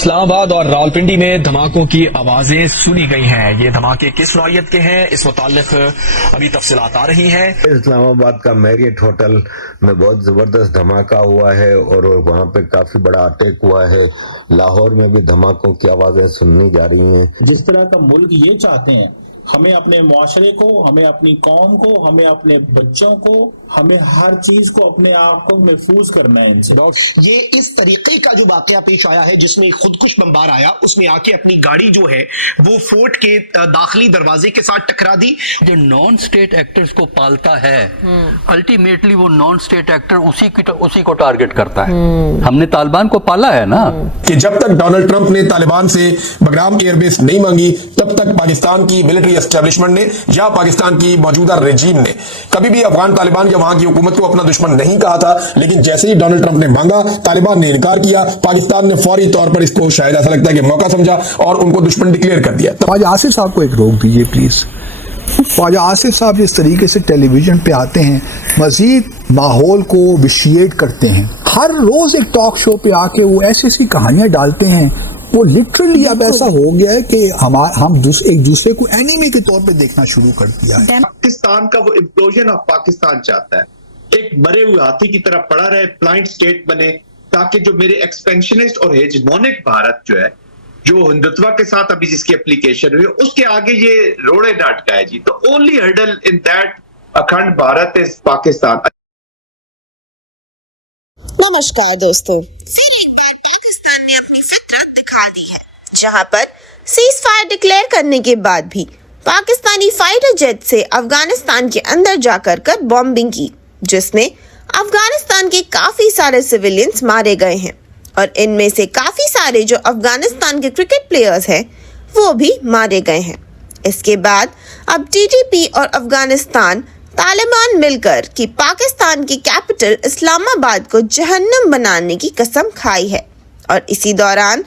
इस्लामाबाद और रावलपिंडी में धमाकों की आवाजें सुनी गई हैं। ये धमाके किस नौइयत के हैं, इस मुतालिक अभी तफसीलात आ रही हैं। इस्लामाबाद का मैरियट होटल में बहुत जबरदस्त धमाका हुआ है और वहां पे काफी बड़ा अटैक हुआ है। लाहौर में भी धमाकों की आवाजें सुननी जा रही हैं। जिस तरह का मुल्क ये चाहते हैं, हमें अपने मुआशरे को, हमें अपनी कौम को, हमें अपने बच्चों को, हमें हर चीज को अपने आप को महफूज करना है इनसे। ये इस तरीके का जो वाकया पेश आया है जिसमें एक खुदकुश बमबार आया, उसने आके अपनी गाड़ी जो है वो फोर्ट के दाखिली दरवाजे के साथ टकरा दी। जो नॉन स्टेट एक्टर्स को पालता है अल्टीमेटली वो नॉन स्टेट एक्टर उसी को टारगेट करता है। हमने तालिबान को पाला है ना कि जब तक डोनाल्ड ट्रंप ने तालिबान से बगराम एयरबेस नहीं मांगी तब तक पाकिस्तान की मिलिट्री एस्टेब्लिशमेंट ने या पाकिस्तान की मौजूदा रेजीम ने कभी भी अफगान तालिबान या वहां की हुकूमत को अपना दुश्मन नहीं कहा था। लेकिन जैसे ही डोनाल्ड ट्रंप ने मांगा, तालिबान ने इनकार किया, पाकिस्तान ने फौरी तौर पर इसको शायद ऐसा लगता है कि मौका समझा और उनको दुश्मन डिक्लेयर कर दिया। ख्वाजा आसिफ साहब को एक रोक दीजिए प्लीज। ख्वाजा आसिफ साहब जिस तरीके से टेलीविजन पे आते हैं, मजीद माहौल को विशिएट करते हैं, हर रोज एक टॉक शो पे आके वो ऐसी ऐसी कहानियां डालते हैं, वो लिटरली अब ऐसा हो गया है कि हम एक दूसरे को एनिमे के तौर पे देखना शुरू कर दिया है। पाकिस्तान का वो इम्प्लोजन ऑफ पाकिस्तान चाहता है, एक मरे हुए हाथी की तरह पड़ा रहे, ब्लाइंड स्टेट बने, ताकि जो मेरे एक्सपेंशनिस्ट और हेजमोनिक भारत जो है, जो हिंदुत्व के साथ अभी जिसकी एप्लीकेशन हुई, उसके आगे ये रोड़े डाट का है जी। तो ओनली हर्डल इन दैट अखंड भारत इज पाकिस्तान। नमस्कार दोस्तों, फिर एक बार पाकिस्तान ने अपनी फितरत दिखा दी है, जहां पर सीज फायर डिक्लेयर करने के बाद भी पाकिस्तानी फाइटर जेट से अफगानिस्तान के अंदर जाकर बॉम्बिंग की, जिसमें अफगानिस्तान के काफी सारे सिविलियंस मारे गए हैं और इनमें से काफी सारे जो अफगानिस्तान के क्रिकेट प्लेयर्स हैं वो भी मारे गए हैं। इसके बाद अब टीटीपी और अफगानिस्तान तालिबान मिलकर कि पाकिस्तान की कैपिटल इस्लामाबाद को जहन्नम बनाने की कसम खाई है और इसी दौरान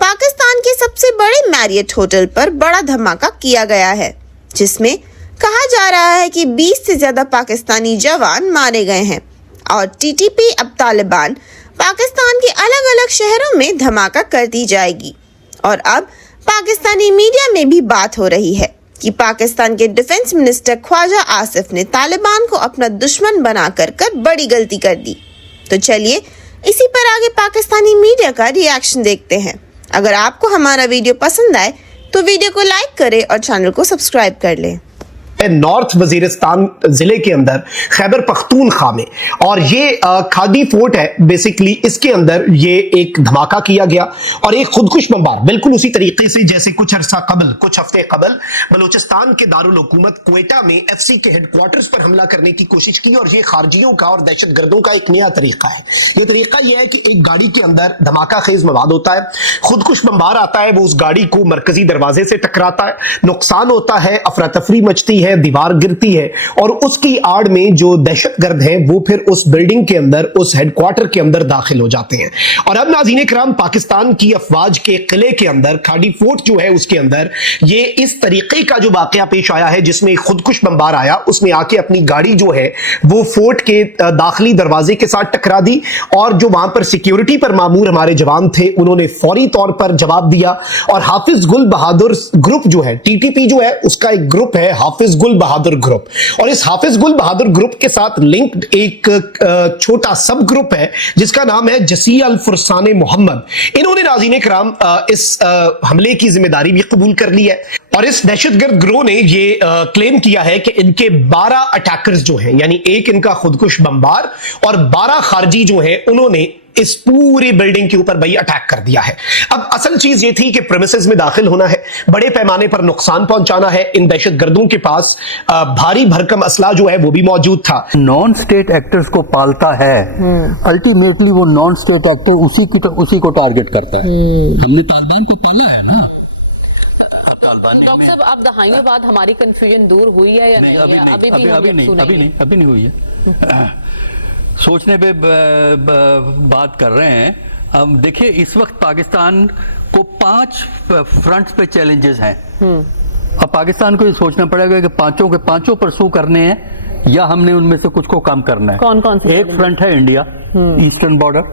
पाकिस्तान के सबसे बड़े मैरियट होटल पर बड़ा धमाका किया गया है, जिसमें कहा जा रहा है कि 20 से ज्यादा पाकिस्तानी जवान मारे गए हैं और टीटीपी अब तालिबान पाकिस्तान के अलग अलग शहरों में धमाका करती जाएगी। और अब पाकिस्तानी मीडिया में भी बात हो रही है कि पाकिस्तान के डिफेंस मिनिस्टर ख्वाजा आसिफ ने तालिबान को अपना दुश्मन बनाकर बड़ी गलती कर दी। तो चलिए इसी पर आगे पाकिस्तानी मीडिया का रिएक्शन देखते हैं। अगर आपको हमारा वीडियो पसंद आए तो वीडियो को लाइक करें और चैनल को सब्सक्राइब कर लें। नॉर्थ वजीरिस्तान जिले के अंदर खैबर पख्तूनख्वा में, और ये खादी फोर्ट है बेसिकली, इसके अंदर ये एक धमाका किया गया और एक खुदकुश बमबार बिल्कुल उसी तरीके से जैसे कुछ हफ्ते कबल बलूचिस्तान के दारुल हुकूमत क्वेटा में एफसी के हेडक्वार्टर्स पर हमला करने की कोशिश की। और ये खारजियों का और दहशतगर्दों का एक नया तरीका है। यह तरीका यह है कि एक गाड़ी के अंदर धमाका खेज मवाद होता है, खुदकुश बमबार आता है, वो उस गाड़ी को मरकजी दरवाजे से टकराता है, नुकसान होता है, अफरा तफरी मचती है, दीवार गिरती है और उसकी आड़ में जो दहशतगर्द हैं वो फिर उस बिल्डिंग के अंदर, उस हेडक्वार्टर के अंदर दाखिल हो जाते हैं। और अब नाज़रीन किराम, पाकिस्तान की अफवाज के किले के अंदर खाड़ी फोर्ट जो है उसके अंदर ये इस तरीके का जो वाकया पेश आया है जिसमें खुदकुश बमबार आया, उसने आके अपनी गाड़ी जो है वो फोर्ट के दाखिली दरवाजे के साथ टकरा दी और जो वहां पर सिक्योरिटी पर मामूर हमारे जवान थे उन्होंने फौरी तौर पर जवाब दिया। और हाफिज गुल बहादुर ग्रुप जो है, टीटीपी जो है उसका एक ग्रुप है हाफिज गुल बहादुर ग्रुप, और इस हाफिज गुल बहादुर ग्रुप के साथ लिंक्ड एक छोटा सब ग्रुप है जिसका नाम है जसी अल फुरसान मोहम्मद। इन्होंने नाज़रीन किराम इस हमले की जिम्मेदारी भी कबूल कर ली है और इस दहशतगर्द गिरोह ने ये क्लेम किया है कि इनके 12 अटैकर्स जो हैं, यानी एक इनका खुदकुश बमबार और 12 खारजी जो हैं, उन्होंने इस पूरी बिल्डिंग के ऊपर भाई अटैक कर दिया है। अब असल चीज ये थी कि प्रेमिसेस में दाखिल होना है, बड़े पैमाने पर नुकसान पहुंचाना है। इन दहशतगर्दों के पास भारी भरकम असला जो है वो भी मौजूद था। नॉन स्टेट एक्टर्स को पालता है अल्टीमेटली वो नॉन स्टेट एक्टर उसी को टारगेट करता है। हमने तालिबान को पाला है ना। अब तालिबान डॉक्टर साहब, आप दहाइयों बाद हमारी कंफ्यूजन दूर हुई है या नहीं? अभी नहीं हुई है। सोचने पे बात कर रहे हैं। अब देखिए, इस वक्त पाकिस्तान को 5 फ्रंट्स पे चैलेंजेस हैं। अब पाकिस्तान को ये सोचना पड़ेगा कि पांचों के पांचों परसू करने हैं या हमने उनमें से कुछ को कम करना है। कौन कौन से? एक फ्रंट है इंडिया, ईस्टर्न बॉर्डर।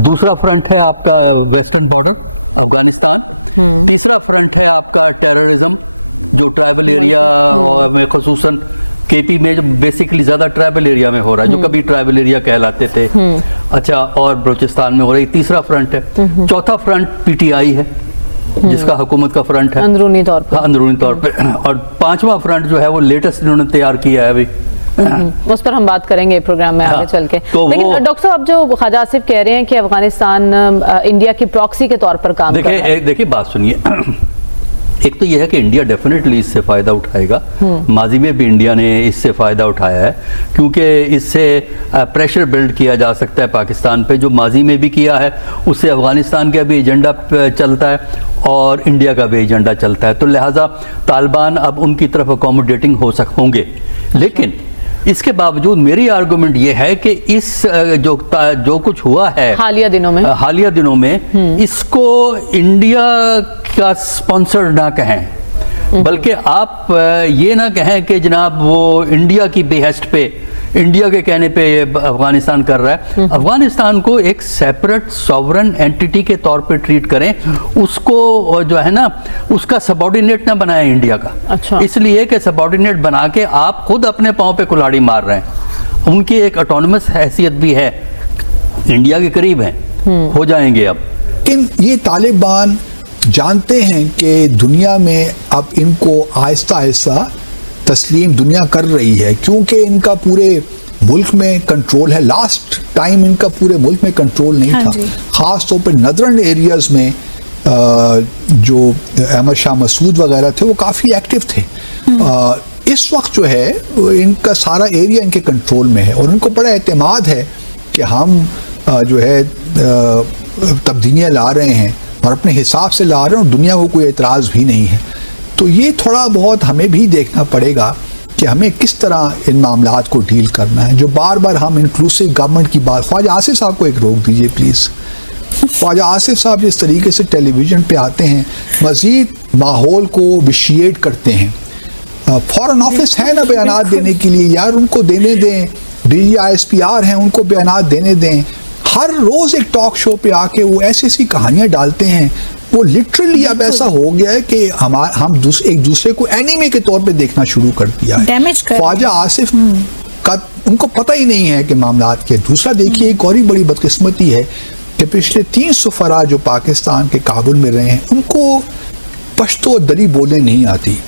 दूसरा फ्रंट है आपका वेस्टर्न बॉर्डर अफगानिस्तान। तीसरा फ्रंट है आपका टेररिज्म, जो ट्राइबल एरिया में खसूसन केपी में जो बेसिकली ज्यादा ट्राइबल एरिया में हो रहा है, जो कभी ट्राइबल एरिया कहलाते थे, अच्छा, और बलूचिस्तान में हो रहा है। तीसरा फ्रंट है। चौथा फ्रंट पीटीआई है, जिसका हुकूमत का फ्रंट है अंदरूनी तौर पर। अंदरूनी तौर पे। और पांचवा फ्रंट जो है वो लेटेस्ट इन्होंने तैयार किया है अभी, उस पर हम बात करेंगे प्रोग्राम में आगे चल के। तो लेकिन डॉक्टर साहब, जो ख्वाजा आसिफ कह रहे हैं कि अफगानिस्तान इंडिया की प्रॉक्सी के तौर पर काम कर रहा है। देखिए बात सुनिए, एक तो यह है कि इंडिया डेफिनेटली इससे फायदा उठाएगा। माजी में भी इंडिया ने इससे फायदा उठाया है, क्योंकि इससे प्रेशर बिल्ड किया जा सकता है पाकिस्तान पे, जो माजी में भी किया है। उससे अफगानिस्तान का भी एजेंडा चलता है और इंडिया का भी एजेंडा चलता है। तो लिहाजा तालिबान अब उनकी तरफ अकोमोडेटिंग होंगे। लेकिन इसके बावजूद मेरी आर्गुमेंट ये है कि इस जो कुछ हुआ है हालिया दिनों में इसको इंडिया का स्पॉन्सर ना कहें, बल्कि आप ये ना कहें कि जनाब वो इंडिया की बेहस्ट पे, इंडिया के कहने पे अफगानिस्तान कर रहा है। अफगानिस्तान को एक सेपरेट सॉवरन एंटिटी के तौर पे ट्रीट करें, उसको जो है ना उसका सबऑर्डिनेट ना बनाएं इंडिया का। अच्छा। इसलिए कि सबऑर्डिनेट बना के आप खुद अपने पांव पे कुल्हाड़ी मार रहे हैं। उनकी एक ऑटोनमस हैसियत भी है, इंडिया के करीब हैं, हो जाएंगे अब। लेकिन ये तालिबान जानते हैं कि दुनिया में अब इनको आहिस्ता आहिस्ता तस्लीम दुनिया कर रही है, क्योंकि इनका पूरे मुल्क में कंट्रोल है। लास्ट टाइम इनका पूरे मुल्क में कंट्रोल नहीं था, ख़ास तौर पर नदरन एरियाज़ में जो अहमद शाह मसूद वगैरह थे वो काफ़ी एक्टिव थे। इस वक्त जो है इनका सारा एरिया इनके कंट्रोल में है और उनको बड़ा एतमाद है कि हम जो है तब्दीलियाँ ला रहे हैं और अपने हिसाब से ला रहे हैं और दुनिया को कोई एतराज़ भी नहीं है। तो ये थोड़ा बहुत हमें भी देखना पड़ेगा कि हमें किस तरह इन मामलात को डील करना है। जो बार बार हम इंक्लूसिव गवर्नमेंट की बात, ख्वाजा आसिफ साहब को एक रोक दीजिए प्लीज़। ख्वाजा आसिफ साहब जिस तरीके से टेलीविज़न पे आते हैं, मज़ीद माहौल को विशिएट करते हैं। फॉरेन ऑफिस है ना बयानात देने के लिए, यार उनको देने दें। DGISPR हैं, उनको बयानात देने दें। हर रोज़ एक टॉक शो पे आके वो ऐसी कहानियाँ डालते हैं, वो लिटरली अब ऐसा हो गया है कि हम एक दूसरे को एनिमे के तौर पे देखना शुरू कर दिया है। ख्वाजा आसिफ का उनको पता ही नहीं है कि मामलात के। दूसरा देखिए, एक और ही बड़ी बदकिस्मती है कि पिछले 3 सफ़रा जो पाकिस्तान के काबुल में रहे हैं, उनको पश्तो दरी बोलने नहीं आती।